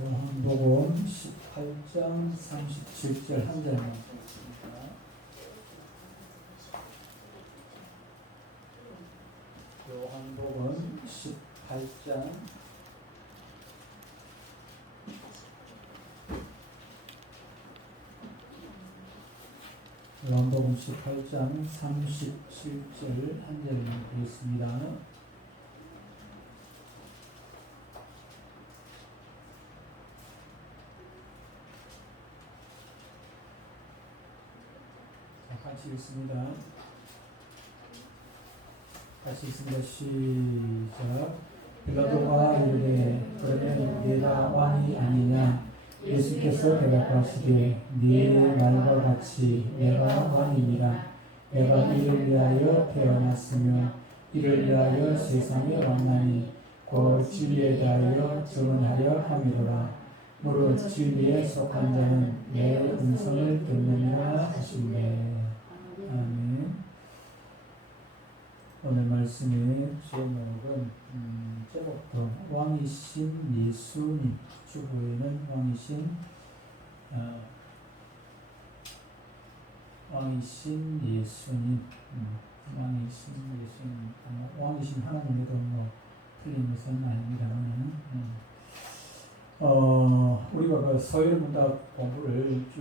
요한복음 18장 37절 한 절만 보겠습니다. 요한복음 18장 요한복음 18장 37절 한 절만 보겠습니다. 같이 읽습니다. 같이 읽습니다. 시작. 빌라도가 이르되 그러면 네가 왕이 아니냐? 예수께서 대답하시되 네 말과 같이 내가 왕이니라. 내가 이를 위하여 태어났으며 이를 위하여 세상에 왔나니 곧 진리에 대하여 증언하려 함이로라. 무릇 진리에 속한 자는 내 음성을 듣느니라 하시네. 아멘. 오늘 말씀의 제목은 제목도 왕이신 예수님, 주보에는 왕이신 예수님, 왕이신 예수님, 왕이신 하나님에도 틀린 것은 아닙니다만, 우리가 그 서열문답 공부를 쭉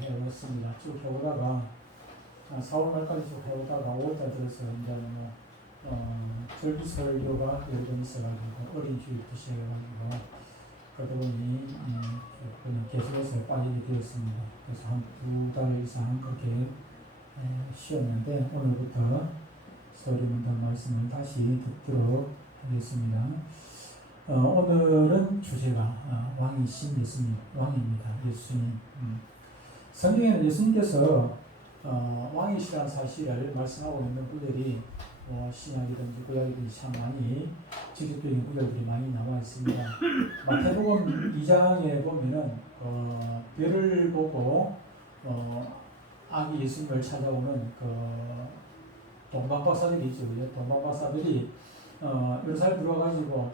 해왔습니다. 쭉 해오다가 4월 말까지 쭉 해오다가 5월달 들어서 이제 절기 설교가 여러 번 있어가지고 어린 주일부터 시작해가지고 그러다 보니 그냥 계속해서 빠지게 되었습니다. 그래서 한 2달 이상 그렇게 쉬었는데 오늘부터 서열문답 말씀을 다시 듣도록 하겠습니다. 오늘은 주제가 왕이신 예수님, 왕입니다. 예수님. 성경에는 예수님께서 왕이시라는 사실을 말씀하고 있는 구절이 신약이든지 구약이든지 참 많이 직접적인 구절들이 많이 나와 있습니다. 마태복음 2장에 보면은 별을 보고 아기 예수님을 찾아오는 동방박사들이 있죠. 동방박사들이 예루살렘 들어와가지고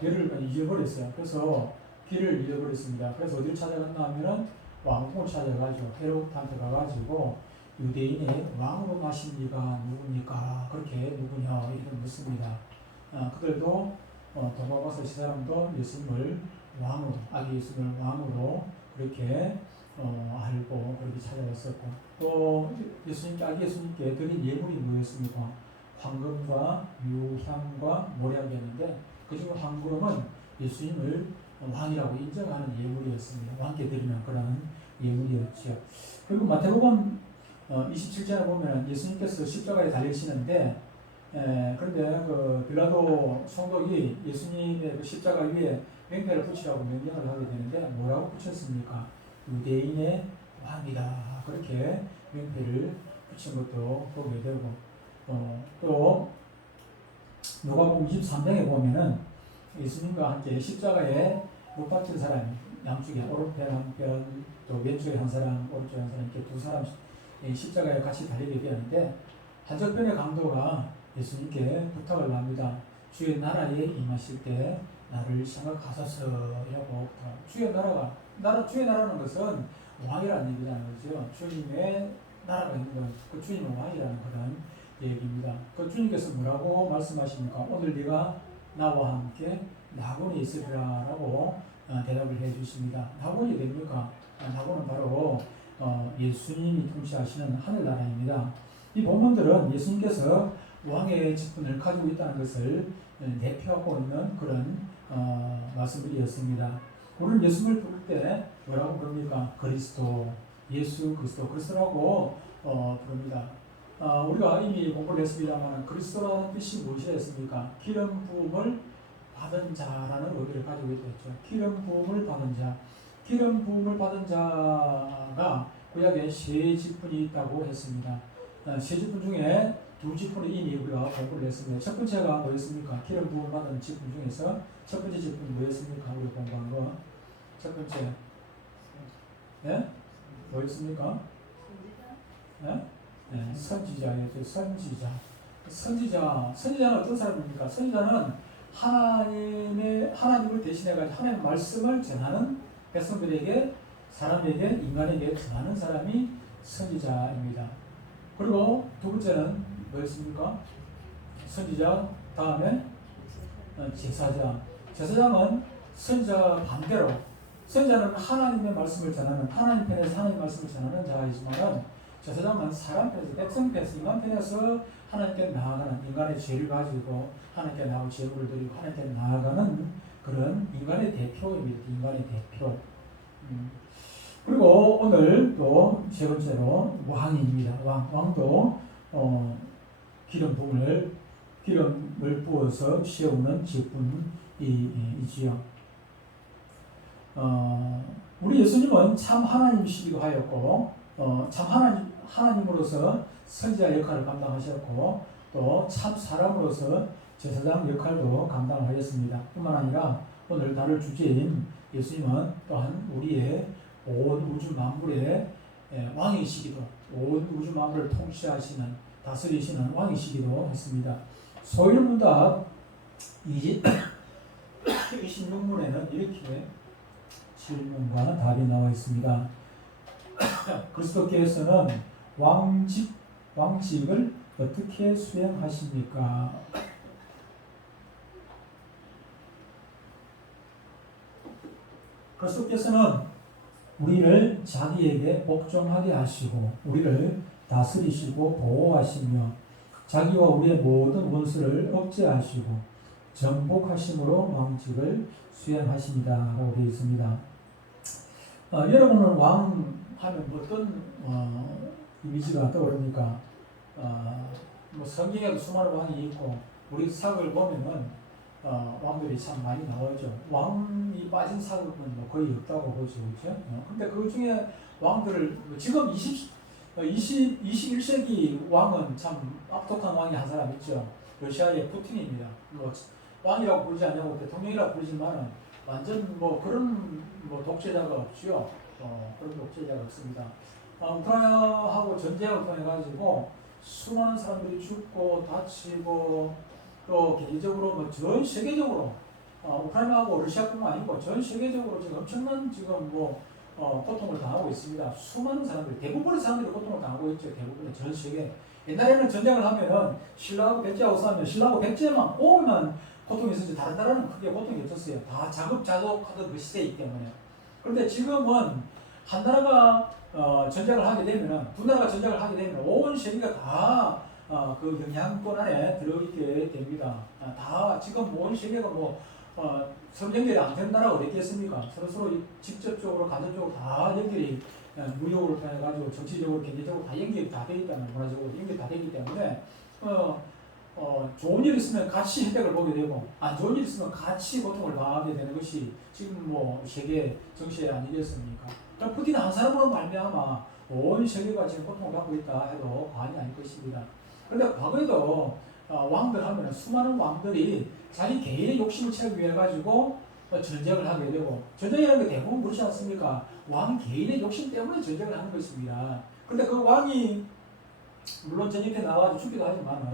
별을 잊어버렸어요. 그래서 길을 잃어버렸습니다. 그래서 어디를 찾아갔나 하면은 왕궁을 찾아가지고 헤롯한테 가가지고 유대인의 왕으로 나신 이가 누굽니까? 그렇게 누구냐? 이렇게 묻습니다. 그들도 동방박사 사람도 예수님을 왕으로, 아기 예수님을 왕으로 그렇게 알고 그렇게 찾아갔었고, 또 아기 예수님께 드린 예물이 뭐였습니까? 황금과 유향과 모략이었는데 그중 황금은 예수님을 왕이라고 인정하는 예물이었습니다. 왕께 드리는 그런 예물이었죠. 그리고 마태복음 27장에 보면 예수님께서 십자가에 달리시는데 그런데 빌라도 총독이 예수님의 십자가 위에 맹패를 붙이라고 명령을 하게 되는데 뭐라고 붙였습니까? 유대인의 왕이다. 그렇게 맹패를 붙인 것도 보게 되고 또 누가복음 23장에 보면은 예수님과 함께 십자가에 못 박힌 사람 양쪽에 오른편 한편 또 왼쪽에 한 사람 오른쪽에 한 사람 이렇게 두 사람 십자가에 같이 달리게 되었는데 한쪽편의 강도가 예수님께 부탁을 합니다. 주의 나라에 임하실 때 나를 생각하소서라고. 주의 나라는 것은 왕이라는 얘기잖아요. 그렇죠? 주님의 나라가 있는 건 그 주님은 왕이라는 그런 얘기입니다. 그 주님께서 뭐라고 말씀하십니까? 오늘 네가 나와 함께 낙원에 있으리라라고 대답을 해주십니다. 낙원이 됩니까? 낙원은 바로 예수님이 통치하시는 하늘나라입니다. 이 본문들은 예수님께서 왕의 직분을 가지고 있다는 것을 대표하고 있는 그런 말씀들이었습니다. 우리는 예수님을 부를 때 뭐라고 부릅니까? 그리스도, 예수 그리스도, 그리스도라고 부릅니다. 우리가 이미 공부를 했습니다만 그리스도라는 뜻이 무엇이었습니까? 기름 부음을 받은 자라는 의미를 가지고 있었죠. 기름 부음을 받은 자. 기름 부음을 받은 자가 구약에 세 직분이 있다고 했습니다. 세 직분 중에 두 직분을 이미 우리가 공부를 했습니다. 첫 번째가 뭐였습니까? 기름 부음을 받은 직분 중에서 첫 번째 직분이 뭐였습니까? 우리 공부한 거. 첫 번째. 네? 뭐였습니까? 네? 선지자였죠. 선지자는 어떤 사람입니까? 선지자는 하나님을 대신해 가지고 하나님의 말씀을 전하는 백성들에게 사람에게 인간에게 전하는 사람이 선지자입니다. 그리고 두 번째는 뭐였습니까? 선지자 다음에 제사장. 제사장은 선지자 반대로 선지자는 하나님의 말씀을 전하는 하나님 편에서 하나님의 말씀을 전하는 자이지만은 제사장은 사람 편에서 백성 편에서 인간 편에서 하나님께 나아가는 인간의 죄를 가지고 하나님께 나아가고 제물을 드리고 하나님께 나아가는 그런 인간의 대표입니다. 인간의 대표. 그리고 오늘 또 세 번째로 왕입니다. 왕도 기름을 부어서 세우는 직분이지요. 우리 예수님은 참 하나님이시기도 하였고 참 하나님으로서 선지자 역할을 감당하셨고 또 참 사람으로서 제사장 역할도 감당하였습니다. 뿐만 아니라 오늘 다룰 주제인 예수님은 또한 우리의 온 우주 만물의 왕이시기도 온 우주 만물을 통치하시는 다스리시는 왕이시기도 했습니다. 소일문답 26문에는 이렇게 질문과 답이 나와 있습니다. 그리스도께서는 왕직을 어떻게 수행하십니까? 그리스도께서는 우리를 자기에게 복종하게 하시고 우리를 다스리시고 보호하시며 자기와 우리의 모든 원수를 억제하시고 정복하심으로 왕직을 수행하십니다. 라고 되어 있습니다. 여러분은 왕 하면 어떤 이미지가 떠오릅니까? 뭐 성경에도 수많은 왕이 있고 우리 사극을 보면은 왕들이 참 많이 나오죠. 왕이 빠진 사극은 뭐 거의 없다고 보죠. 그렇죠? 근데 그 중에 왕들을 지금 21세기 왕은 참 악독한 왕이 한 사람 있죠. 러시아의 푸틴입니다. 뭐 왕이라고 부르지 않냐고 대통령이라고 부르지만은 완전 뭐 그런 뭐 독재자가 없죠. 그런 독재자가 없습니다. 우크라이나하고 전쟁을 통해 가지고 수많은 사람들이 죽고 다치고 또 개인적으로 뭐 전 세계적으로 우크라이나하고 러시아뿐만 아니고 전 세계적으로 지금 엄청난 지금 뭐 고통을 당하고 있습니다. 수많은 사람들이 대부분의 사람들이 고통을 당하고 있죠. 대부분의 전 세계. 옛날에는 전쟁을 하면은 신라하고 백제하고 싸우면 신라하고 백제만 오면 고통이 있었지 다른 나라는 크게 고통이 없었어요. 다 자급자족하던 그 시대이기 때문에. 그런데 지금은 한 나라가 전쟁을 하게 되면은 두 나라가 전쟁을 하게 되면 온 세계가 다 그 영향권 안에 들어있게 됩니다. 다 지금 온 세계가 뭐 서로 연결이 안 되는 나라가 어디 있겠습니까? 서로 직접적으로 간접적으로 다 연결이 무역으로 통해 가지고 정치적으로 경제적으로 다 연결이 다 되어 있다는 문화적으로 연결이 다 되기 때문에 좋은 일 있으면 같이 혜택을 보게 되고 안 좋은 일 있으면 같이 고통을 당하게 되는 것이 지금 뭐 세계 정세 아니겠습니까? 그러니까 푸틴 한 사람으로 말미암아 온 세계가 지금 고통을 받고 있다 해도 과언이 아닐 것입니다. 그런데 과거에도 왕들 하면 수많은 왕들이 자기 개인의 욕심을 채우기 위해 가지고 전쟁을 하게 되고 전쟁이라는 게 대부분 그렇지 않습니까? 왕 개인의 욕심 때문에 전쟁을 하는 것입니다. 그런데 그 왕이 물론 전쟁에 나와서 죽기도 하지만은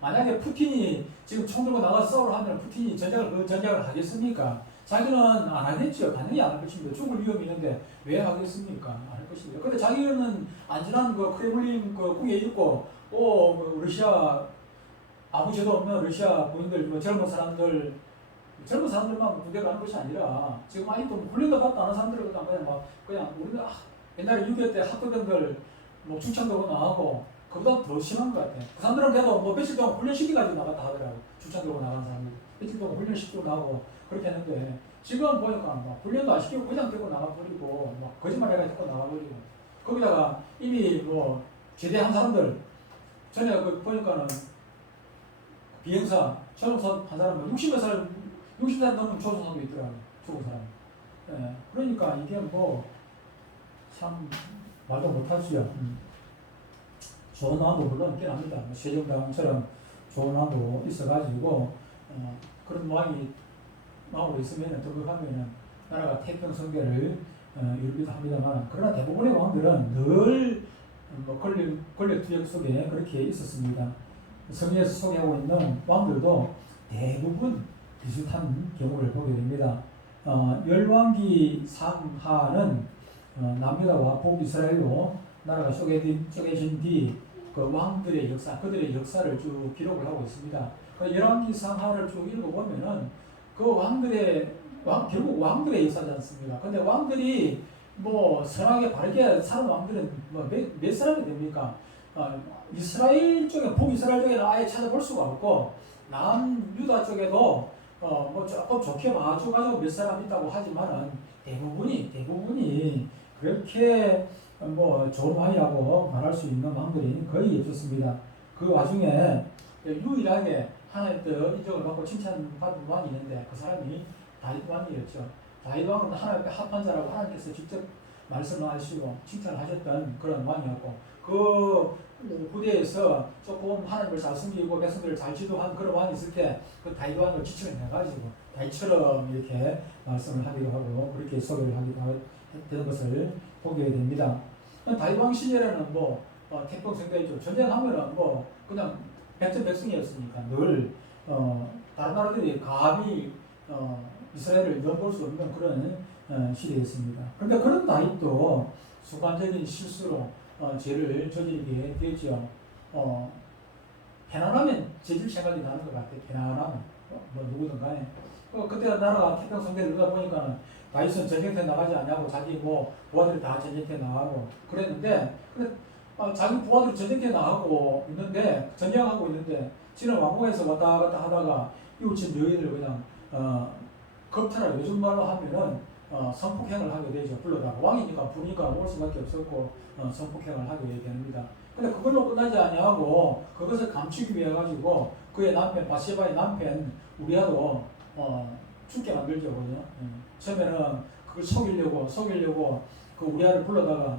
만약에 푸틴이 지금 총 들고 나가서 싸우려 하면 푸틴이 전쟁을 하겠습니까? 자기는 안 하겠죠. 당연히 안 할 것입니다. 죽을 위험이 있는데 왜 하겠습니까? 안 할 것입니다. 근데 자기는 안전한 그 크레물린 그 궁에 있고 또 러시아 아무 죄도 없는 러시아 군인들 젊은 사람들만 군대 가는 것이 아니라 지금 아직도 훈련도 받도 안 한 사람들은 그냥 우리가 옛날에 6.25 때 학교병들 뭐 충청도로 나가고 그보다 더 심한 것 같아. 그 사람들은 그래도 뭐 며칠 동안 훈련시켜가지고 나갔다 하더라고. 충청도로 나간 사람들 며칠 동안 훈련시키고 나가고 그렇게 했는데 지금 보니까 뭐 훈련도 안 시키고 그냥 데리고 나가버리고 막 거짓말 해가지고 나가버리고 거기다가 이미 뭐 제대한 사람들 전에 그 보니까는 비행사 초중사 한 사람은 60살 넘은 초중사도 있더라고. 죽은 사람. 예. 그러니까 이게 뭐 참 말도 못하지요. 좋은 왕도 물론 있긴 합니다. 세종대왕처럼 좋은 왕도 있어가지고 그런 왕이 나오고 있으면 등극하면은 나라가 태평성계를 이루기도 합니다만 그러나 대부분의 왕들은 늘 권력 투쟁 속에 그렇게 있었습니다. 성경에서 소개하고 있는 왕들도 대부분 비슷한 경우를 보게 됩니다. 열왕기 상하는 남유다와 북이스라엘로 나라가 쪼개진 뒤 그 왕들의 역사, 그들의 역사를 쭉 기록을 하고 있습니다. 그 열왕기 상하를 쭉 읽어보면은 그 결국 왕들의 역사지 않습니까? 근데 왕들이 뭐 선하게 바르게 사는 왕들은 뭐 몇 사람이 됩니까? 이스라엘 쪽에 북이스라엘 쪽에는 아예 찾아볼 수가 없고 남유다 쪽에도 뭐 조금 좋게 봐줘가지고 몇 사람 있다고 하지만은 대부분이 그렇게 뭐 좋은 왕이라고 말할 수 있는 왕들이 거의 없었습니다. 그 와중에 유일하게 하나님 뜻 인정을 받고 칭찬받은 왕이 있는데 그 사람이 다윗 왕이었죠. 다윗 왕은 하나님께 합한 자라고 하나님께서 직접 말씀하시고 칭찬을 하셨던 그런 왕이었고 그 후대에서 조금 하나님을 잘 섬기고 백성들을 잘 지도한 그런 왕이 있을 때 그 다윗 왕을 지칭을 해가지고 다윗처럼 이렇게 말씀을 하기도 하고 그렇게 소개를 하기도 되는 것을 보게 됩니다. 다윗 왕 시절에는 뭐 태평성대죠. 전쟁하면은 뭐 그냥 백전백승이었으니까 늘 다른 나라들이 감히 이스라엘을 넘볼 수 없는 그런 시대였습니다. 그런데 그런 다윗도 순간적인 실수로 죄를 저지르게 되었죠. 편안하면 저질 생각이 나는 것 같아요. 편안하면 뭐 누구든 간에 그때 나라가 태평성대를 누다 보니까 다윗은 전쟁터에 나가지 않냐고 자기 뭐 부하들이 다 전쟁터에 나가고 그랬는데 자기 부하들이 전쟁터에 나가고 있는데 전쟁하고 있는데 지는 왕궁에서 왔다 갔다 하다가 이웃집 여인을 그냥 겁탈라 요즘 말로 하면은 성폭행을 하게 되죠. 불러다가 왕이니까 부니까 올 수밖에 없었고 성폭행을 하게 됩니다. 근데 그걸로 끝나지 아니하고 그것을 감추기 위해 가지고 그의 남편 바세바의 남편 우리아도 죽게 만들죠, 그죠? 처음에는 그걸 속이려고 그 우리아를 불러다가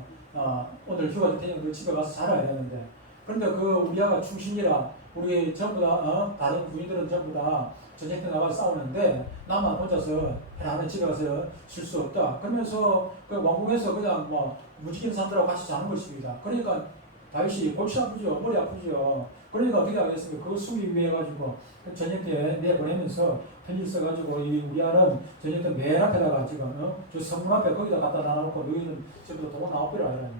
오늘 휴가 줄 테니까 너 집에 가서 자라야 되는데 그런데 그 우리아가 충신이라 우리 전부 다 다른 부인들은 전부 다 전쟁터 나가서 싸우는데 나만 혼자서 편안히 집에 가서 쉴 수 없다. 그러면서 그 왕궁에서 그냥 뭐 무지개 사람들하고 같이 자는 것입니다. 그러니까 다윗이 골치 아프죠, 머리 아프죠. 그러니까 어떻게 하겠습니까? 그거 숨기기 위해 가지고 전쟁터에 내보내면서 편지를 써가지고 이 우리아는 전쟁터 맨 앞에다가 지금 저 성문 앞에 거기다 갖다 놔놓고 너희는 전부 다 도망 나와버려 이러니.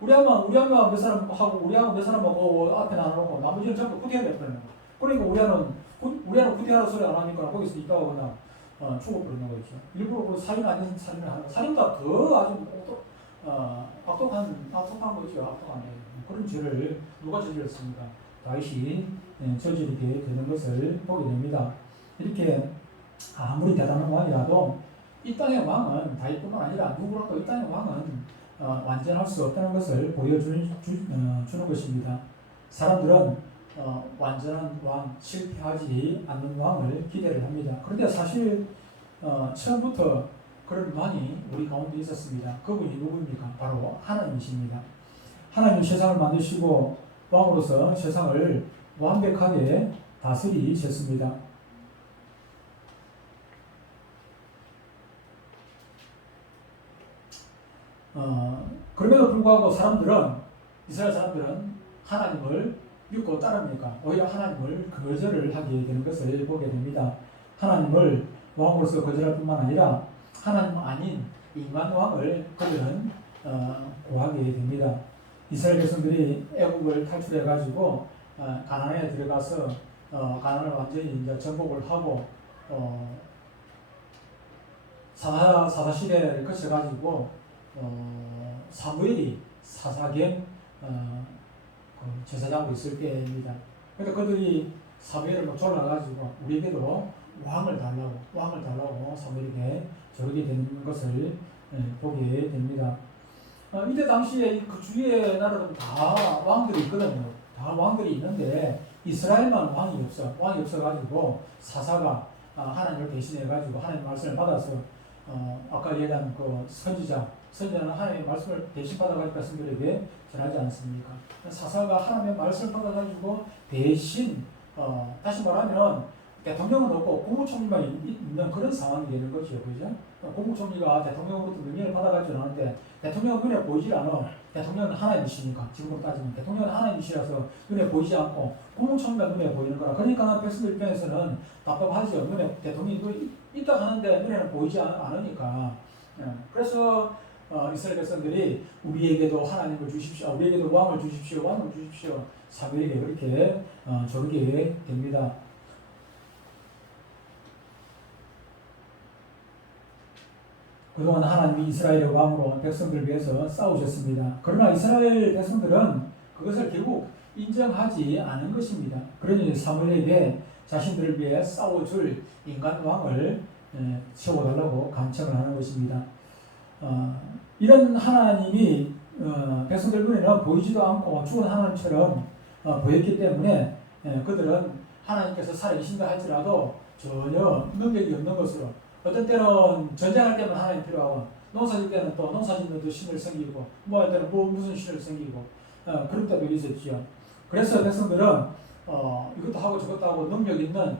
우리아만 몇 사람 하고 우리아가 몇 사람하고 앞에 놔놓고 나머지는 전부 후퇴를 해버리는 거야. 그러니까 우리아는 후퇴하라 소리 안 하니까 거기서 있다가 그냥 죽어버리는 거죠. 일부러 그 살인 아닌 살인을 하는 거. 살인보다 더 아주 악독한 거죠. 악독한 그런 죄를 누가 저질렀습니까? 다윗이 저지르게 되는 것을 보게 됩니다. 이렇게 아무리 대단한 왕이라도 이 땅의 왕은 다윗뿐만 아니라 누구라도 이 땅의 왕은 완전할 수 없다는 것을 보여주는 것입니다. 사람들은 완전한 왕, 실패하지 않는 왕을 기대를 합니다. 그런데 사실 처음부터 그런 왕이 우리 가운데 있었습니다. 그분이 누구입니까? 바로 하나님이십니다. 하나님 세상을 만드시고 왕으로서 세상을 완벽하게 다스리셨습니다. 그럼에도 불구하고 이스라엘 사람들은 하나님을 믿고 따릅니까? 오히려 하나님을 거절을 하게 되는 것을 보게 됩니다. 하나님을 왕으로서 거절할 뿐만 아니라 하나님 아닌 인간 왕을 그들은 구하게 됩니다. 이스라엘 백성들이 애국을 탈출해 가지고 가나안에 들어가서 가나안을 완전히 이제 정복을 하고 사사 시대를 거쳐 가지고 사무엘이 사사겸 제사장으로 있을 때입니다. 그러니까 그들이 사무엘을 졸라가지고 우리에게도 왕을 달라고 사무엘에게 저르게 되는 것을 보게 됩니다. 이때 당시에 그 주위의 나라들은 다 왕들이 있거든요. 다 왕들이 있는데 이스라엘만 왕이 없어가지고 사사가 하나님을 대신해가지고 하나님 말씀을 받아서 아까 얘기한 그 선지자는 하나님의 말씀을 대신 받아가지고 백성들에게 전하지 않습니까? 사사가 하나님의 말씀을 받아가지고 대신 다시 말하면 대통령은 없고 국무총리만 있는 그런 상황이 되는 거죠. 그죠? 국무총리가 대통령으로부터 명령을 받아가지고 하는데 대통령은 눈에 보이질 않아. 대통령은 하나님이시니까 지금으로 따지면 대통령은 하나님이시라서 눈에 보이지 않고 국무총리가 눈에 보이는 거라. 그러니까 백성들 입장에서는 답답하죠. 눈에 대통령이 있다 하는데 눈에는 보이지 않으니까. 그래서 이스라엘 백성들이 우리에게도 하나님을 주십시오. 우리에게도 왕을 주십시오. 왕을 주십시오. 사무엘에게 그렇게 조르게 됩니다. 그동안 하나님이 이스라엘의 왕으로 백성들을 위해서 싸우셨습니다. 그러나 이스라엘 백성들은 그것을 결국 인정하지 않은 것입니다. 그러니 사무엘에게 자신들을 위해 싸워줄 인간 왕을 세워달라고 간청을 하는 것입니다. 이런 하나님이 백성들 눈에는 보이지도 않고 죽은 하나님처럼 보였기 때문에 그들은 하나님께서 살아계신다 할지라도 전혀 능력이 없는 것으로, 어떤 때는 전쟁할 때만 하나님 필요하고 농사질 때는 또 농사짓는 신을 섬기고 뭐 할 때는 무슨 신을 섬기고 그런 때도 있었지요. 그래서 백성들은 이것도 하고 저것도 하고 능력 있는,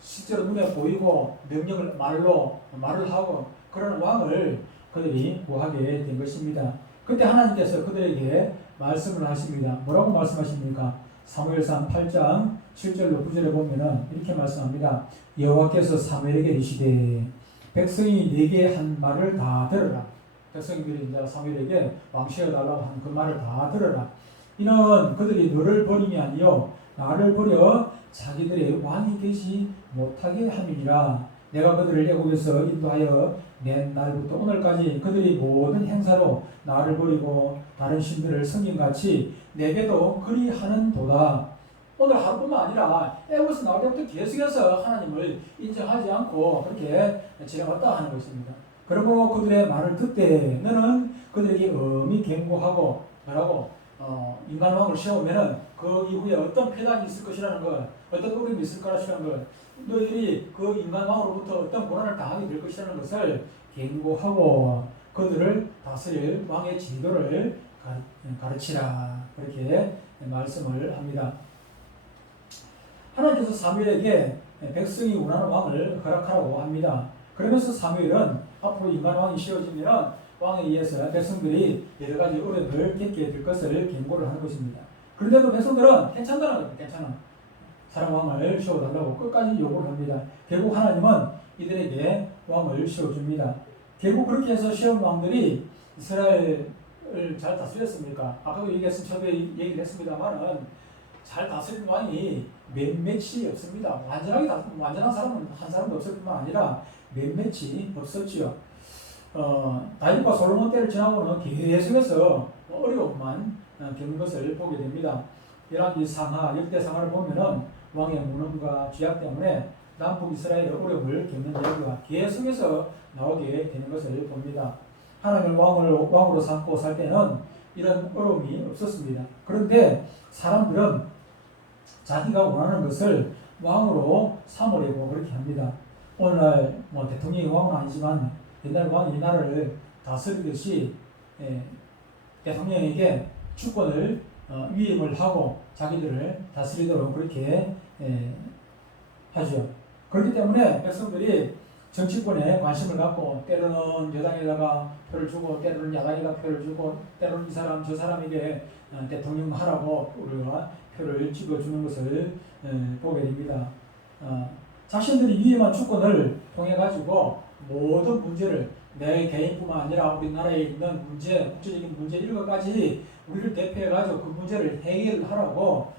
실제로 눈에 보이고 명령을 말을 하고 그런 왕을 그들이 구하게 된 것입니다. 그때 하나님께서 그들에게 말씀을 하십니다. 뭐라고 말씀하십니까? 사무엘상 8장 7절로 9절에 보면은 이렇게 말씀합니다. 여호와께서 사무엘에게 이르시되 백성이 네게 한 말을 다 들어라. 백성들이 이제 사무엘에게 왕시켜 달라고 한 그 말을 다 들어라. 이는 그들이 너를 버림이 아니요 나를 버려 자기들의 왕이 되지 못하게 함이니라. 내가 그들을 애굽에서 인도하여 낸 날부터 오늘까지 그들이 모든 행사로 나를 버리고 다른 신들을 섬김같이 내게도 그리하는 도다. 오늘 하루뿐만 아니라 애굽에서 나올 때부터 계속해서 하나님을 인정하지 않고 그렇게 지나갔다 하는 것입니다. 그러므로 그들의 말을 듣되 너는 그들에게 엄히 경고하고 뭐라고 인간 왕을 세우면은 그 이후에 어떤 폐단이 있을 것이라는 것, 어떤 어려움이 있을 것이라는 것, 너희들이 그 인간 왕으로부터 어떤 고난을 당하게 될 것이라는 것을 경고하고 그들을 다스릴 왕의 제도를 가르치라. 그렇게 말씀을 합니다. 하나님께서 사무엘에게 백성이 원하는 왕을 허락하라고 합니다. 그러면서 사무엘은 앞으로 인간 왕이 세워지면 왕에 의해서 백성들이 여러 가지 어려움을 겪게 될 것을 경고를 하는 것입니다. 그런데도 백성들은 괜찮다는 겁니다. 괜찮아. 사람 왕을 세워달라고 끝까지 요구를 합니다. 결국 하나님은 이들에게 왕을 세워줍니다. 결국 그렇게 해서 세운 왕들이 이스라엘을 잘 다스렸습니까? 아까도 저도 얘기를 했습니다만은 잘 다스린 왕이 몇몇이 없습니다. 완전한 사람은 한 사람도 없을 뿐만 아니라 몇몇이 없었지요. 다윗과 솔로몬 때를 지나고는 계속해서 어려움만 겪는 것을 보게 됩니다. 열왕기 상하, 역대 상하를 보면은 왕의 무능과 죄악 때문에 남북 이스라엘의 어려움을 겪는 이야기가 계속해서 나오게 되는 것을 봅니다. 하나님을 왕으로 삼고 살 때는 이런 어려움이 없었습니다. 그런데 사람들은 자기가 원하는 것을 왕으로 삼으려고 그렇게 합니다. 오늘날 대통령이 왕은 아니지만 옛날 왕이 이 나라를 다스리듯이 대통령에게 주권을 위임을 하고 자기들을 다스리도록 그렇게 하죠. 그렇기 때문에 백성들이 정치권에 관심을 갖고 때로는 여당에다가 표를 주고 때로는 야당에다 표를 주고 때로는 이 사람 저 사람에게 대통령 하라고 우리가 표를 찍어주는 것을 보게 됩니다. 자신들이 위임한 주권을 통해 가지고 모든 문제를 내 개인뿐만 아니라 우리나라에 있는 문제, 국제적인 문제 이런 것까지 우리를 대표해 가지고 그 문제를 해결하라고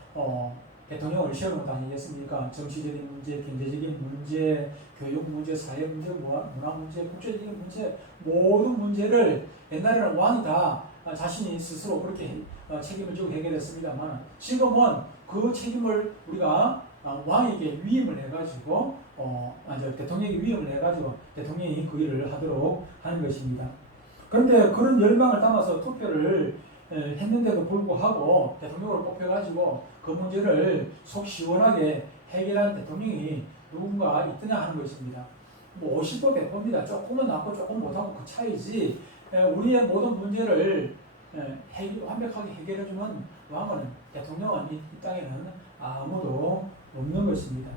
대통령을 세우는 것 아니겠습니까? 정치적인 문제, 경제적인 문제, 교육 문제, 사회 문제, 문화 문제, 국제적인 문제 모든 문제를 옛날에는 왕이 다 자신이 스스로 그렇게 책임을 지고 해결했습니다만 지금은 그 책임을 우리가 왕에게 위임을 해가지고 대통령에게 위임을 해가지고 대통령이 그 일을 하도록 하는 것입니다. 그런데 그런 열망을 담아서 투표를 했는데도 불구하고 대통령으로 뽑혀가지고 그 문제를 속 시원하게 해결한 대통령이 누군가 있더냐 하는 것입니다. 50% 100%입니다. 조금은 낫고 조금 못하고 그 차이지 우리의 모든 문제를 완벽하게 해결해주는 왕은 대통령은 이 땅에는 아무도 없는 것입니다.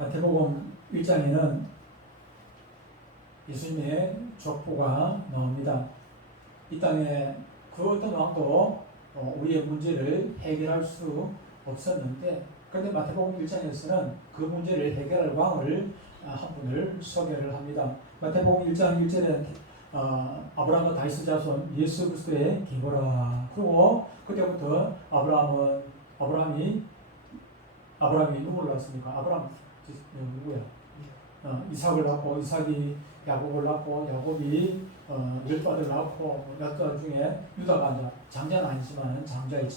마태복음 1장에는 예수님의 족보가 나옵니다. 이 땅에 그 어떤 왕도 우리의 문제를 해결할 수 없었는데, 그런데 마태복음 1장에서는 그 문제를 해결할 왕을 한 분을 소개를 합니다. 마태복음 1장 1절에 아브라함과 다윗의 자손 예수 그리스도의 기보라. 그리고 그때부터 아브라함이 누구를 낳았습니까? 아브라함 누구야? 이삭을 낳고, 이삭이 야곱을 낳고, 야곱이 12아들 낳고, 12아들 중에 유다가 이제 장자는 아니지만 장자의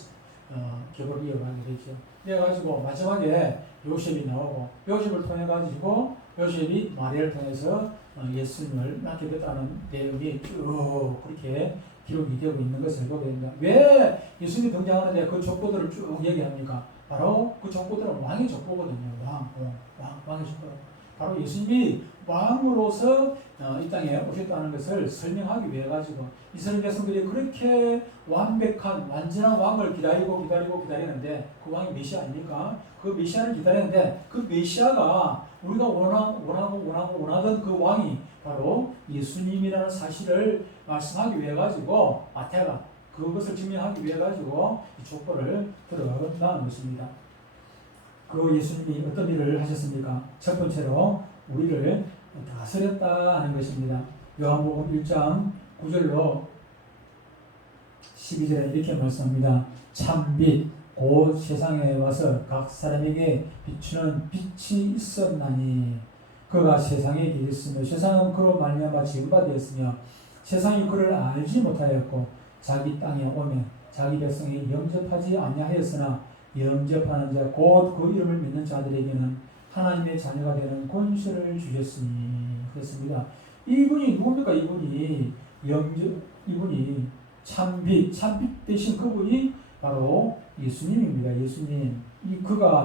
계보를 이어가게 되죠. 이어가지고 마지막에 요셉이 나오고, 요셉을 통해 가지고 요셉이 마리아를 통해서 예수님을 낳게 됐다는 내용이 쭉 그렇게 기록이 되고 있는 것을 보게 됩니다. 왜 예수님이 등장하는데 그 족보들을 쭉 얘기합니까? 바로 그 족보들은 왕의 족보거든요. 왕의 족보. 바로 예수님이 왕으로서 이 땅에 오셨다는 것을 설명하기 위해 가지고 이스라엘 백성들이 그렇게 완벽한 완전한 왕을 기다리는데 그 왕이 메시아 아닙니까? 그 메시아를 기다리는데 그 메시아가 우리가 원하던 그 왕이 바로 예수님이라는 사실을 말씀하기 위해 가지고 마태가 그것을 증명하기 위해 가지고 이 족보를 들어간다는 것입니다. 그 예수님이 어떤 일을 하셨습니까? 첫 번째로 우리를 다스렸다 하는 것입니다. 요한복음 1장 9절로 12절에 이렇게 말씀합니다. 참빛 곧 세상에 와서 각 사람에게 비추는 빛이 있었나니 그가 세상에 계셨으며 세상은 그로 말미암아 지은 바 되었으며 세상이 그를 알지 못하였고 자기 땅에 오면 자기 백성이 영접하지 아니하였으나 영접하는 자 곧 그 이름을 믿는 자들에게는 하나님의 자녀가 되는 권세를 주셨으니 그렇습니다. 이분이 누굽니까? 이분이 참빛 대신 그분이 바로 예수님입니다.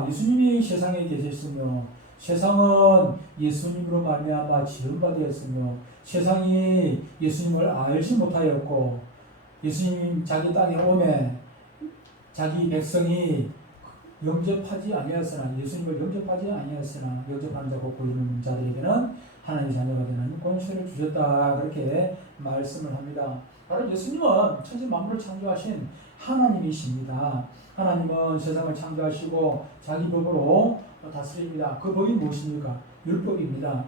예수님이 세상에 계셨으며 세상은 예수님으로 말미암아 지은 바 되었으며 세상이 예수님을 알지 못하였고 예수님 자기 땅에 오매 자기 백성이 영접하지 아니하였으나 예수님을 영접하지 아니하였으나 영접하는 자 곧 그 이름을 믿는 자들에게는 하나님의 자녀가 되는 권세를 주셨다 그렇게 말씀을 합니다. 바로 예수님은 천지 만물을 창조하신 하나님이십니다. 하나님은 세상을 창조하시고 자기 법으로 다스립니다. 그 법이 무엇입니까? 율법입니다.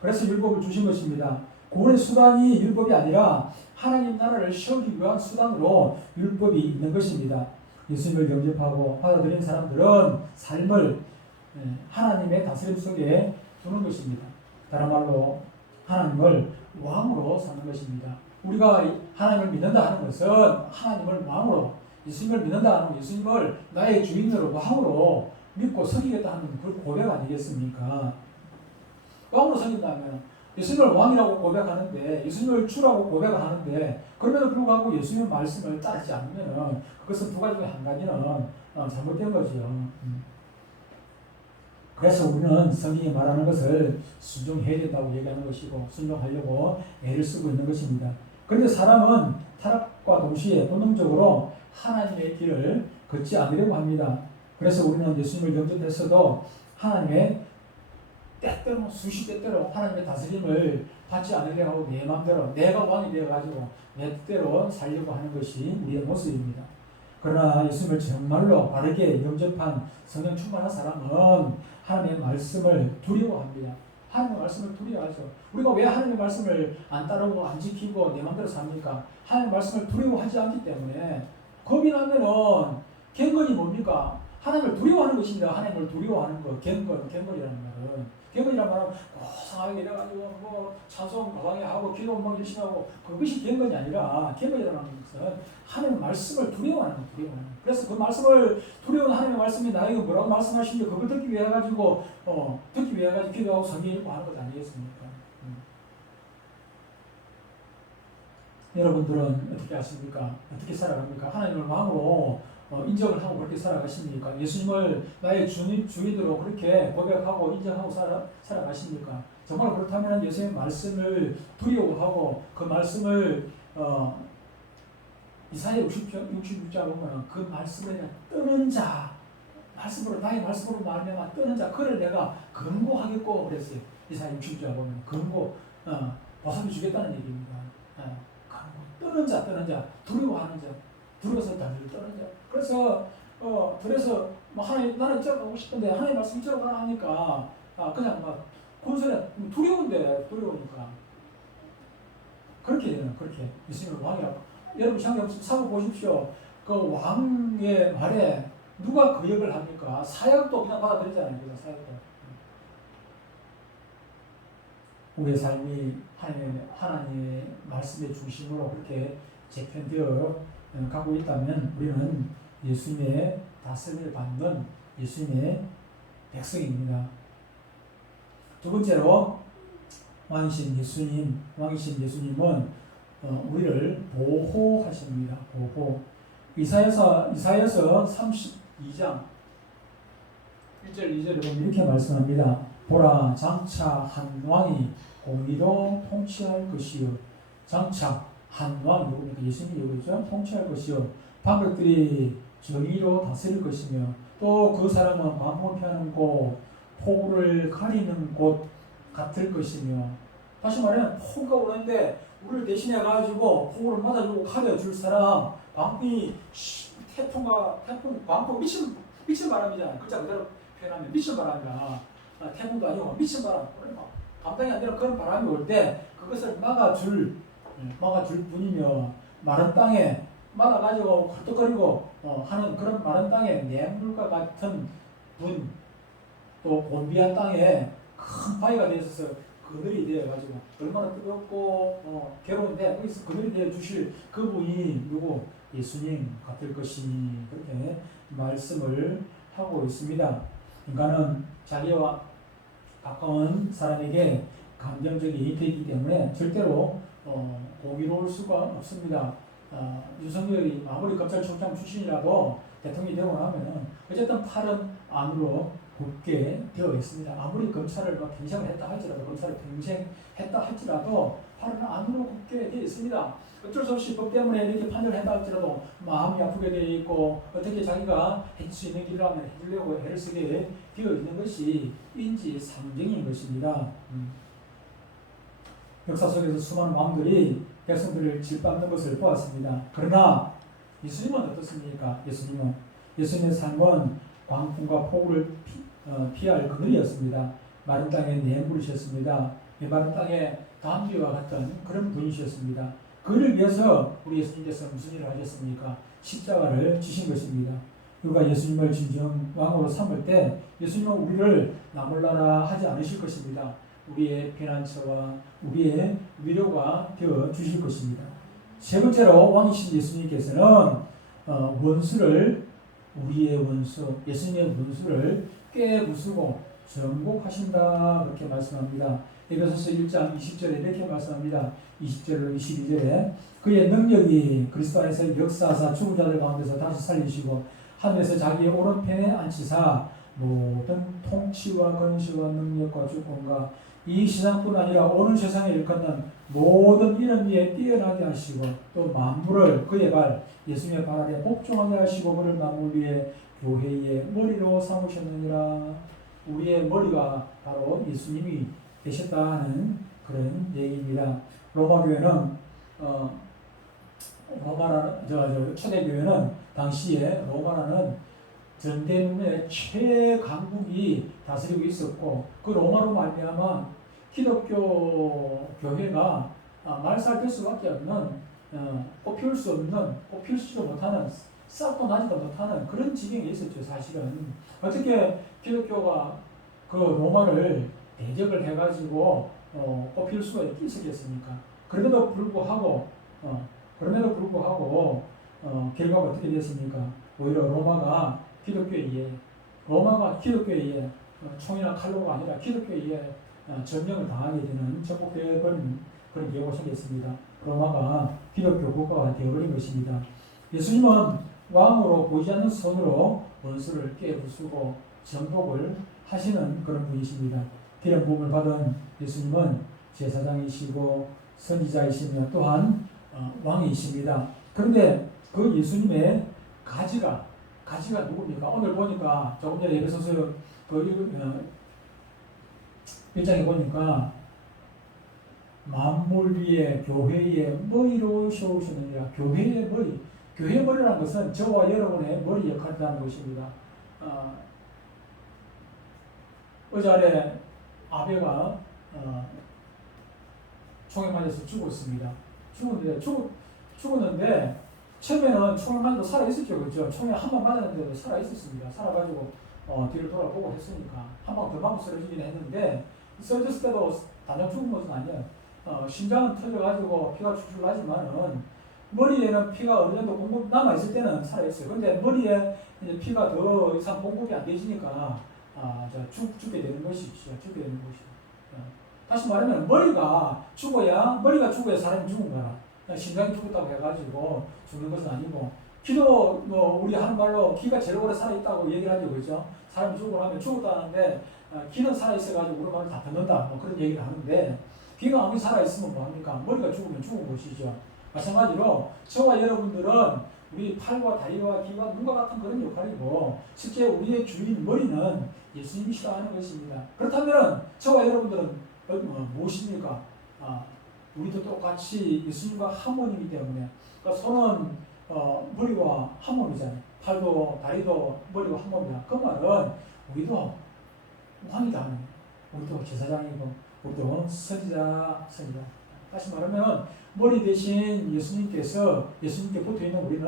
그래서 율법을 주신 것입니다. 구원의 수단이 율법이 아니라 하나님 나라를 세우기 위한 수단으로 율법이 있는 것입니다. 예수님을 영접하고 받아들인 사람들은 삶을 하나님의 다스림 속에 두는 것입니다. 다른 말로 하나님을 왕으로 사는 것입니다. 우리가 하나님을 믿는다 하는 것은 하나님을 왕으로, 예수님을 믿는다 하는 예수님을 나의 주인으로 왕으로 믿고 섬기겠다 하는 그 고백 아니겠습니까? 왕으로 섬긴다면 예수님을 왕이라고 고백하는데, 예수님을 주라고 고백하는데, 그럼에도 불구하고 예수님의 말씀을 따르지 않으면 그것은 두 가지 중에 한 가지는 잘못된 거죠. 그래서 우리는 성경이 말하는 것을 순종해야 된다고 얘기하는 것이고 순종하려고 애를 쓰고 있는 것입니다. 그런데 사람은 타락과 동시에 본능적으로 하나님의 길을 걷지 않으려고 합니다. 그래서 우리는 예수님을 영접했어도 하나님의 때때로 수십 때때로 하나님의 다스림을 받지 않으려고 하고 내 마음대로 내가 왕이 되어가지고 내 뜻대로 살려고 하는 것이 우리의 모습입니다. 그러나 예수님을 정말로 바르게 영접한 성령 충만한 사람은 하나님의 말씀을 두려워합니다. 하나님의 말씀을 두려워하죠. 우리가 왜 하나님의 말씀을 안 따르고 안 지키고 내 마음대로 삽니까? 하나님의 말씀을 두려워하지 않기 때문에. 겁이 나면은 경건이 뭡니까? 하나님을 두려워하는 것입니다. 하나님을 두려워하는 것, 경건이라는 말은. 경건이라는 말은 고상하게 이래가지고 찬송 가방에 하고 기도 막 열심히 하고 그것이 경건이 아니라 경건이라는 것은 하나님의 말씀을 두려워하는 것. 그래서 그 말씀을 두려워하는 하나님의 말씀이 나에게 뭐라고 말씀하시는지 그걸 듣기 위해 가지고 기도하고 성경 읽고 하는 것 아니겠습니까? 여러분들은 어떻게 하십니까? 어떻게 살아갑니까? 하나님을 왕으로 인정을 하고 그렇게 살아가십니까? 예수님을 나의 주인으로 그렇게 고백하고 인정하고 살아가십니까? 정말 그렇다면 예수님의 말씀을 두려워하고 그 말씀을 이사야 66장 보면 그 말씀을 뜨는 자, 말씀으로 나의 말씀으로 말미암아 뜨는 자 그를 내가 근고하겠고 그랬어요. 이사야 60절 보면 근고 보상해 주겠다는 얘기입니다. 뜨는 자 두려워하는 자 두려워서 달리를 떠는 자. 그래서 뭐 하나님 나는 이쪽 가고 싶은데 하나님 말씀 이쪽으로 가라 하니까 그냥 막 군소리 두려우니까 그렇게 예수님을 왕이라고. 여러분 생각 보십시오. 그 왕의 말에 누가 그 역을 합니까? 사역도 그냥 받아들이잖아요. 그냥 사역도. 우리의 삶이 하나님의 말씀의 중심으로 그렇게 재편되어 가고 있다면 우리는 예수님의 다스림을 받는 예수님의 백성입니다. 두 번째로 왕이신 예수님은 우리를 보호하십니다. 보호. 이사야서 32장 1절 2절에 보면 이렇게 말씀합니다. 보라, 장차 한 왕이 공의로 통치할 것이요. 장차 한 왕이 누굽니까? 예수님이 누구죠? 통치할 것이요. 반백들이 정의로 다스릴 것이며 또 그 사람은 만국을 피하는 곳, 폭우를 가리는 곳 같을 것이며. 다시 말하면 폭우가 오는데 우리를 대신해 가지고 폭우를 맞아주고 가려줄 사람, 광풍 미친 바람이잖아요. 글자 그대로 표현하면 미친 바람이라 태풍도 아니고 미친 바람, 감당이 안 되는 그런 바람이 올 때 그것을 막아줄 분이며 마른 땅에 막아가지고 헐떡거리고 하는 그런 마른 땅에 냇물과 같은 분, 또 곤비한 땅에 큰 바위가 되어 있어서 그늘이 되어가지고 얼마나 뜨겁고 괴로운데 거기서 그늘이 되어 주실 그분이 누구? 예수님 같을 것이니 그렇게 말씀을 하고 있습니다. 인간은 자기와 가까운 사람에게 감정적이 되기 때문에 절대로 공의로울 수가 없습니다. 윤석열이 아무리 검찰총장 출신이라도 대통령이 되고 나면은 어쨌든 팔은 안으로 굽게 되어 있습니다. 아무리 검찰을 평생을 했다 할지라도 팔은 안으로 굽게 되어 있습니다. 어쩔 수 없이 법 때문에 이렇게 판결을 했다 할지라도 마음이 아프게 되어 있고 어떻게 자기가 해줄 수 있는 길을 하면 해주려고 애를 쓰게 되어 있는 것이 인지상정인 것입니다. 역사 속에서 수많은 왕들이 백성들을 짓밟는 것을 보았습니다. 그러나 예수님은 어떻습니까? 예수님의 삶은 광풍과 폭우를 피할 그늘이었습니다. 마른 땅에 내물이셨습니다. 마른 땅에 담비와 같은 그런 분이셨습니다. 그를 위해서 우리 예수님께서 무슨 일을 하셨습니까? 십자가를 지신 것입니다. 우리가 예수님을 진정 왕으로 삼을 때 예수님은 우리를 나몰라라 하지 않으실 것입니다. 우리의 피난처와 우리의 위로가 되어 주실 것입니다. 세 번째로 왕이신 예수님께서는 우리의 원수, 예수님의 원수를 깨부수고 정복하신다 그렇게 말씀합니다. 에베소서 1장 20절에 이렇게 말씀합니다. 20절로 22절에 그의 능력이 그리스도 안에서 역사하사 죽은 자들 가운데서 다시 살리시고 하늘에서 자기의 오른편에 앉히사 모든 통치와 권세와 능력과 주권과 이 세상뿐 아니라 오는 세상에 일컫는 모든 이름 위에 뛰어나게 하시고 또 만물을 그의 발 예수님의 발 아래 복종하게 하시고 그를 만물 위에 교회의 머리로 삼으셨느니라. 우리의 머리가 바로 예수님이 되셨다는 그런 얘기입니다. 로마교회는 초대교회는 당시에 로마라는 전대문의 최강국이 다스리고 있었고 그 로마로 말미암아 기독교 교회가 말살될 수밖에 없는 꼽히지도 못하는 싹도 나지도 못하는 그런 지경에 있었죠. 사실은 어떻게 기독교가 그 로마를 대적을 해가지고 꼽힐 수가 있었겠습니까? 그럼에도 불구하고 결과가 어떻게 됐습니까? 오히려 로마가 기독교에 의해 총이나 칼로가 아니라 기독교에 의해 점령을 당하게 되는 정복되어버린 그런 경우가 생겼습니다. 로마가 기독교 국가가 되어버린 것입니다. 예수님은 왕으로 보이지 않는 손으로 원수를 깨부수고 정복을 하시는 그런 분이십니다. 기름 부음을 받은 예수님은 제사장이시고 선지자이시며 또한 왕이십니다. 그런데 그 예수님의 가지가 가지가 누굽니까? 오늘 보니까 조금 전에 에베소서 그 1장에 보니까 만물 위에 교회의 머리로 세우시느니라. 교회의 머리. 교회의 머리라는 것은 저와 여러분의 머리 역할이라는 것입니다. 어제 아베가 총에 맞아서 죽었습니다. 죽었는데 처음에는 총에 맞아도 살아있었죠. 그렇죠? 총에 한 방 맞았는데도 살아있었습니다. 살아가지고 뒤를 돌아보고 했으니까 한 방 더 맞고 쓰러지긴 했는데 쓰러졌을 때도 단정 죽은 것은 아니에요. 심장은 터져가지고 피가 출출 나지만은 머리에는 피가 어느 정도 공급 남아있을 때는 살아있어요. 근데 머리에 이제 피가 더 이상 공급이 안 되지니까 죽게 되는 것이죠. 죽게 되는 것이죠. 다시 말하면 머리가 죽어야 사람이 죽은 거라. 심장이 죽었다고 해가지고 죽는 것은 아니고, 기도 우리 하는 말로 기가 제일 오래 살아있다고 얘기를 하죠. 그죠? 사람이 죽고 나면 죽었다는데 기는 살아있어가지고 우리 말을 다 듣는다. 그런 얘기를 하는데, 기가 아무리 살아있으면 뭐합니까? 머리가 죽으면 죽은 것이죠. 마찬가지로 저와 여러분들은 우리 팔과 다리와 귀와 눈과 같은 그런 역할이고, 실제 우리의 주인 머리는 예수님이시라 하는 것입니다. 그렇다면 저와 여러분들은 무엇입니까? 우리도 똑같이 예수님과 한 몸이기 때문에, 그러니까 손은 머리와 한 몸이잖아요. 팔도 다리도 머리와 한 몸이다. 그 말은 우리도 왕이다. 우리도 제사장이고 우리도 선지자. 다시 말하면 머리 대신 예수님께 붙어있는 우리는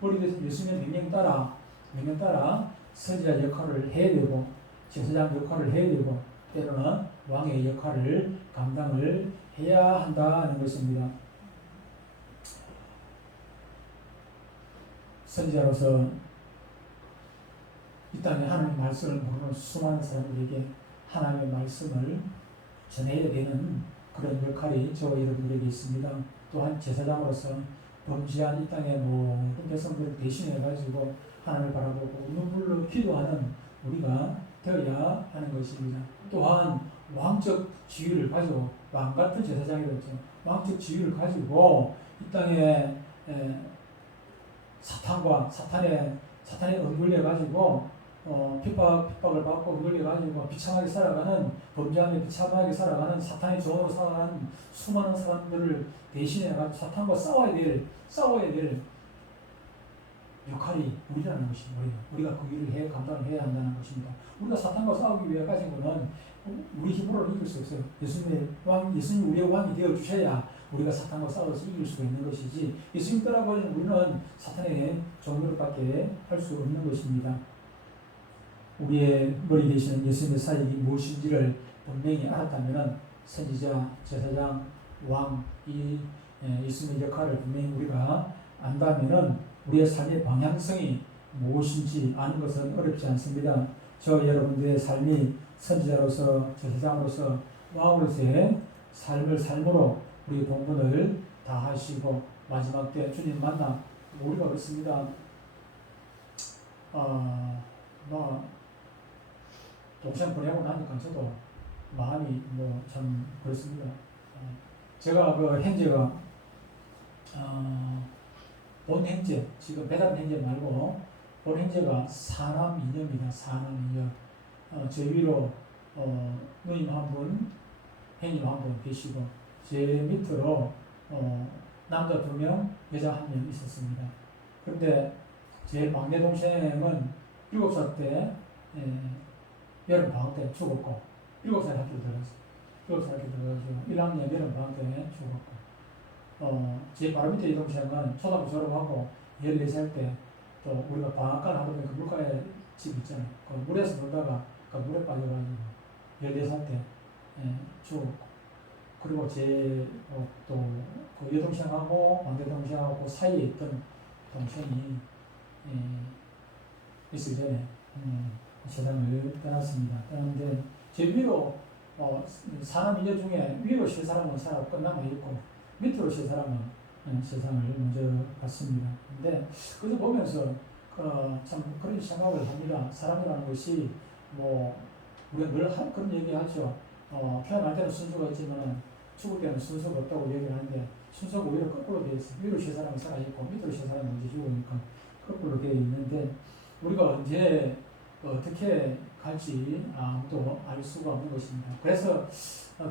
머리 대신 예수님의 명령 따라 선지자 역할을 해야 되고 제사장 역할을 해야 되고 때로는 왕의 역할을 감당을 해야 한다는 것입니다. 선지자로서 이 땅에 하나님의 말씀을 모르는 수많은 사람들에게 하나님의 말씀을 전해야 되는 그런 역할이 저와 여러분들에게 있습니다. 또한 제사장으로서 범죄한 이 땅의 모든 백성들을 대신해가지고 하나님을 바라보고 눈물로 기도하는 우리가 되어야 하는 것입니다. 또한 왕적 지위를 가지고, 왕 같은 제사장이었죠. 왕적 지위를 가지고 이 땅에 사탄에 억눌려 가지고 핍박을 받고 억눌려 가지고 비참하게 살아가는, 범죄하며 비참하게 살아가는 사탄의 종으로 살아가는 수많은 사람들을 대신해 가지고 사탄과 싸워야 될 역할이 우리라는 것입니다. 우리가 그 일을 감당을 해야 한다는 것입니다. 우리가 사탄과 싸우기 위해 가진 것은 우리 힘으로는 이길 수 없어요. 예수님이 우리의 왕이 되어 주셔야 우리가 사탄과 싸워서 이길 수가 있는 것이지, 예수님 떠나버리는 우리는 사탄의 종노릇밖에 할 수 없는 것입니다. 우리의 머리 되시는 예수님의 사역이 무엇인지를 분명히 알았다면 선지자, 제사장, 왕, 이 예수님의 역할을 분명히 우리가 안다면은 우리의 삶의 방향성이 무엇인지 아는 것은 어렵지 않습니다. 저 여러분들의 삶이 선지자로서, 제사장으로서, 왕으로서의 삶으로 우리 본분을 다하시고 마지막 때 주님 만나 우리가 그렇습니다. 동생 보내고 나니까 저도 마음이 참 그렇습니다. 제가 그 현재가 본 현재, 지금 배달 현재 말고 본 현재가 사남 이녀입니다. 사남 이녀. 제 위로 누님 한 분, 형님 한 분 계시고 제 밑으로 남자 2명, 여자 1명 있었습니다. 그런데 제 막내 동생은 7살 때 여름 방학 때 죽었고, 7살 학교 들어갔어요. 7살 학교 들어가서 1학년 여름 방학 때 죽었고, 제 바로 밑에 이 동생은 초등학교 졸업하고 14살 때 또 우리가 방앗간 하면 그 물가에 집 있잖아요. 그 물에서 놀다가 그 물에 빠져가지고 14살 때 죽었고, 그리고 또 그 여동생하고 막내 동생하고 그 사이에 있던 동생이 있을 전에 세상을 떠났습니다. 떠났는데 제 위로 사람 이녀 중에 위로 쉴 사람은 살아 끝나고 있고 밑으로 쉴 사람은 세상을 먼저 갔습니다. 근데 그래서 보면서 참 그런 생각을 합니다. 사람이라는 것이 우리가 늘 그런 얘기하죠. 태어날 때는 순서가 있지만 죽을 때는 순서가 없다고 얘기를 하는데, 순서가 오히려 거꾸로 되어 있어요. 위로 쉴 사람이 살아있고 밑으로 쉴 사람이 먼저 죽으니까 거꾸로 되어 있는데, 우리가 언제 어떻게 갈지 아무도 알 수가 없는 것입니다. 그래서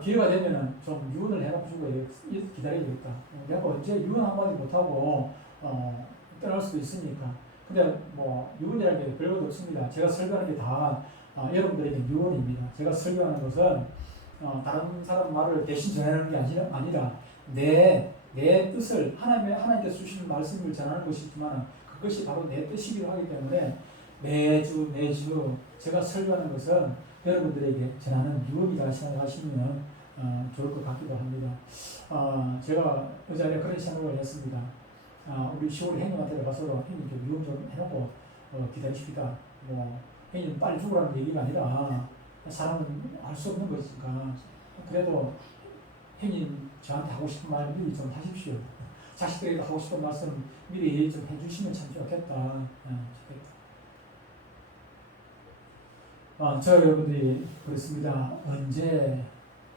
기회가 되면은 좀 유언을 해가지고 기다려야겠다. 내가 언제 유언 한마디 못하고 떠날 수도 있으니까. 근데 뭐 유언이라는 게 별것도 없습니다. 제가 설교하는 게 다 여러분들에게 유언입니다. 제가 설교하는 것은 다른 사람 말을 대신 전하는 게 아니라 내 뜻을 하나님께서 주시는 말씀을 전하는 것이지만 그것이 바로 내 뜻이기도 하기 때문에 매주 제가 설교하는 것은 여러분들에게 전하는 유언이라 생각하시면 좋을 것 같기도 합니다. 제가 어제 그런 생각을 했습니다. 우리 시골 형님한테 가서도 형님 좀 유언 좀 해놓고 기다리십시다. 뭐 형님 빨리 죽으라는 얘기가 아니라 사람은 알 수 없는 것이니까 그래도 형님 저한테 하고 싶은 말 미리 좀 하십시오. 자식들에게 하고 싶은 말씀 미리 좀 해주시면 참 좋겠다. 저 여러분들이 그렇습니다. 언제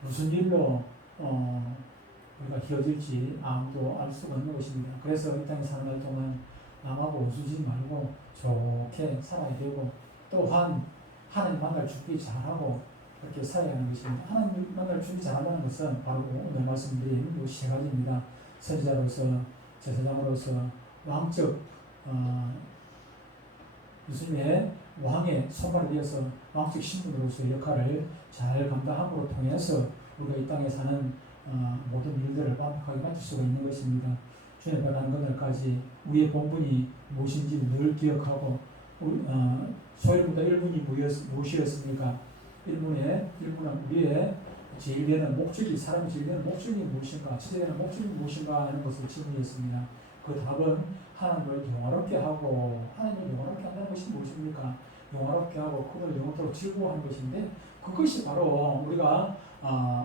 무슨 일로 우리가 헤어질지 아무도 알 수가 없는 것입니다. 그래서 이 땅에 사는 날 동안 남하고 웃으지 말고 좋게 살아야 되고 또한 하나님 만날 준비 잘하고 그렇게 살아야 하는 것입니다. 하나님 만날 준비 잘하는 것은 바로 오늘 말씀드린 이 세 가지입니다. 선지자로서, 제사장으로서, 왕적 예수님의 왕의 손발을 이어서 왕적 신분으로서의 역할을 잘 감당함으로 통해서 우리가 이 땅에 사는 모든 일들을 완벽하게 마칠 수가 있는 것입니다. 주님 앞에 가는 그날까지 우리의 본분이 무엇인지 늘 기억하고 소일보다 1분이 무엇이었습니까? 1분은 우리의 제일 되는 목적이, 사람이 제일 되는 목적이 무엇인가, 지대되는 목적이 무엇인가 하는 것을 질문했습니다. 그 답은 하나님을 영화롭게 하고, 하나님을 영화롭게 한다는 것이 무엇입니까? 영화롭게 하고 그분을 영원토록 즐거워하는 것인데, 그것이 바로 우리가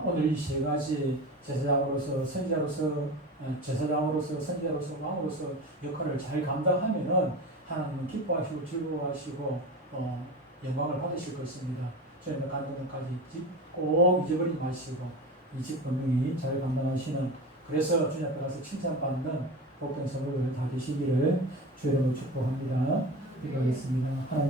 오늘 이 세 가지 제사장으로서, 선지자로서, 선지자로서, 왕으로서 역할을 잘 감당하면은 하나님은 기뻐하시고 즐거워하시고 영광을 받으실 것입니다. 저희가 가는 것까지 꼭 잊어버리지 마시고 이 집 분명히 잘 감당하시는, 그래서 주님 앞에 가서 칭찬받는 복된 성도들 다 되시기를 주의 이름으로 축복합니다. 기도하겠습니다. 하나님